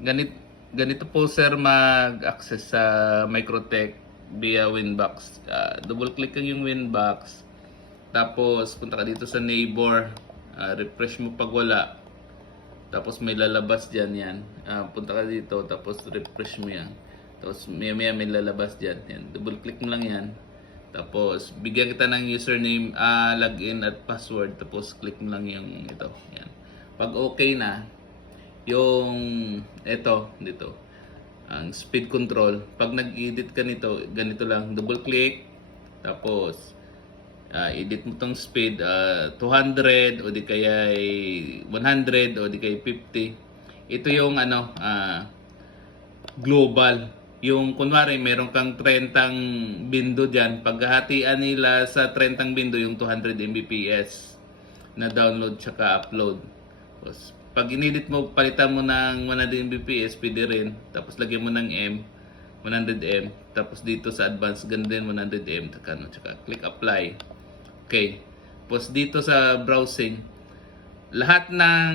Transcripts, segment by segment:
Ganito, ganito po sir mag-access sa Microtech via Winbox. Double click lang yung Winbox. Tapos punta ka dito sa neighbor. Refresh mo pag wala. Tapos may lalabas dyan yan. Punta ka dito tapos refresh mo yan. Tapos maya maya may lalabas dyan. Yan. Double click mo lang yan. Tapos bigyan kita ng username, login at password. Tapos click mo lang yung ito. Yan. Pag okay na, yung ito dito ang speed control, pag nag-edit ka nito, ganito lang, double click tapos edit mo tong speed, 200 o di kaya 100 o di kaya 50. Ito yung ano, global. Yung kunwari meron kang 30 bindo diyan, paghahatian nila sa 30 bindo yung 200 Mbps na download tsaka upload. Tapos pag inedit mo, palitan mo ng 100 Mbps, pwede rin. Tapos lagyan mo ng 100M. Tapos dito sa advanced, ganun din 100M. Tsaka click apply. Okay. Tapos dito sa browsing, lahat ng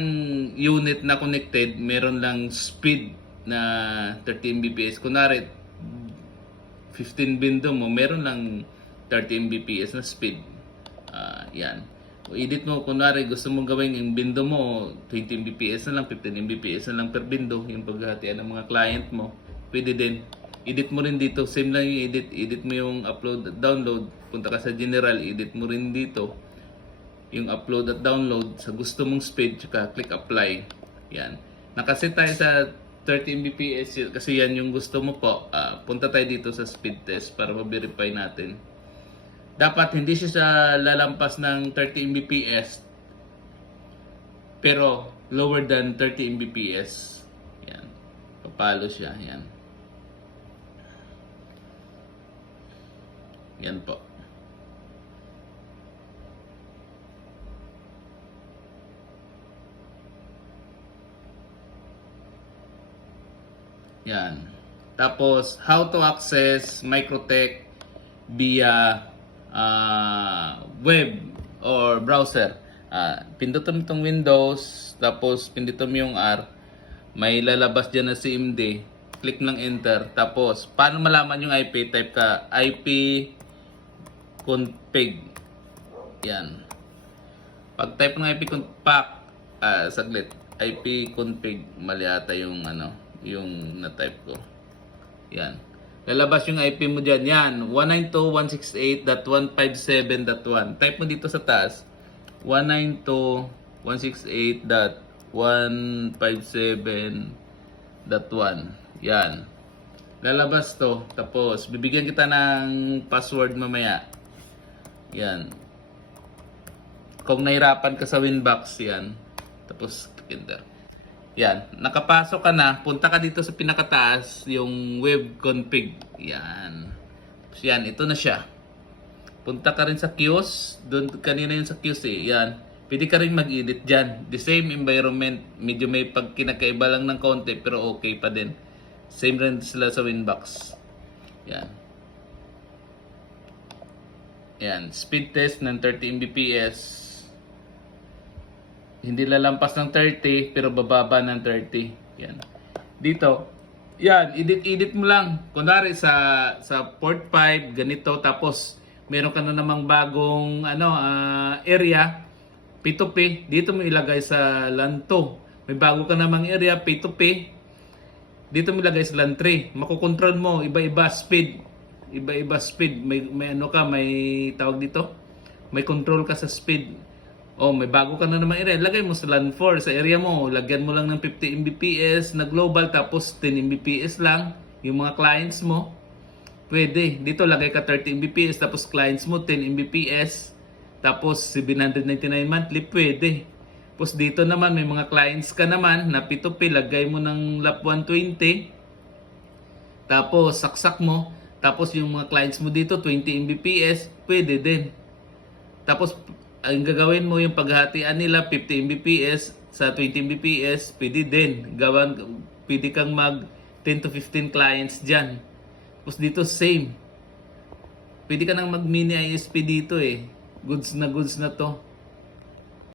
unit na connected, meron lang speed na 30 Mbps. Kunwari, 15 bindo mo, meron lang 30 Mbps na speed. Yan. O edit mo, kunwari gusto mong gawin yung bindo mo 20 Mbps na lang, 15 Mbps na lang per bindo, yung paghahatian ng mga client mo, pwede din. Edit mo rin dito, same lang yung edit mo yung upload at download. Punta ka sa general, edit mo rin dito yung upload at download sa gusto mong speed, tsaka click apply. Yan. Nakaset tayo sa 30 Mbps kasi yan yung gusto mo po. Punta tayo dito sa speed test para ma-verify natin. Dapat hindi siya lalampas ng 30 Mbps pero lower than 30 Mbps. Yan. Papalo siya. Yan. Yan po. Yan. Tapos, how to access Microtech via web or browser. Pindutin mo itong Windows, tapos pindutin mo yung R. May lalabas dyan na CMD. Click ng enter. Tapos, paano malaman yung IP? Type ka IP config. Yan. Pag type ng IP config, saglit. IP config, mali ata yung ano, yung na-type ko. Yan. Lalabas yung IP mo dyan. Yan. 192.168.157.1. Type mo dito sa taas. 192.168.157.1. Yan. Lalabas to. Tapos, bibigyan kita ng password mamaya. Yan. Kung nahirapan ka sa Winbox, yan. Tapos, enter. Yan, nakapasok ka na, punta ka dito sa pinakataas, yung web config. Yan. So, yan, ito na siya. Punta ka rin sa queues, doon kanina yun sa queues eh. Yan. Pwede ka rin mag-edit dyan. The same environment, medyo may pagkinakaiba lang ng konti, pero okay pa din. Same rin sila sa Winbox. Yan. Yan, speed test ng 30 Mbps. Hindi lalampas ng 30 pero bababa ng 30. Yan. Dito, yan, edit mo lang. Kunwari sa port 5 ganito, tapos meron ka na namang bagong area P2P, dito mo ilagay sa LAN 2. May bago ka namang area P2P, dito mo ilagay sa LAN 3. Makokontrol mo iba-iba speed. Iba-iba speed. May ano ka, may tawag dito. May control ka sa speed. Oh, may bago ka na naman area. Lagay mo sa LAN 4 sa area mo. Lagyan mo lang ng 50 Mbps na global tapos 10 Mbps lang yung mga clients mo. Pwede. Dito lagay ka 30 Mbps tapos clients mo 10 Mbps tapos 799 monthly. Pwede. Tapos dito naman may mga clients ka naman na P2P. Lagay mo ng LAP 120. Tapos saksak mo. Tapos yung mga clients mo dito 20 Mbps. Pwede din. Tapos ang gagawin mo yung paghahatian nila 50 Mbps sa 20 Mbps, pwede din. Pwede kang mag 10 to 15 clients dyan. Tapos dito same. Pwede ka nang mag mini ISP dito eh. Goods na to.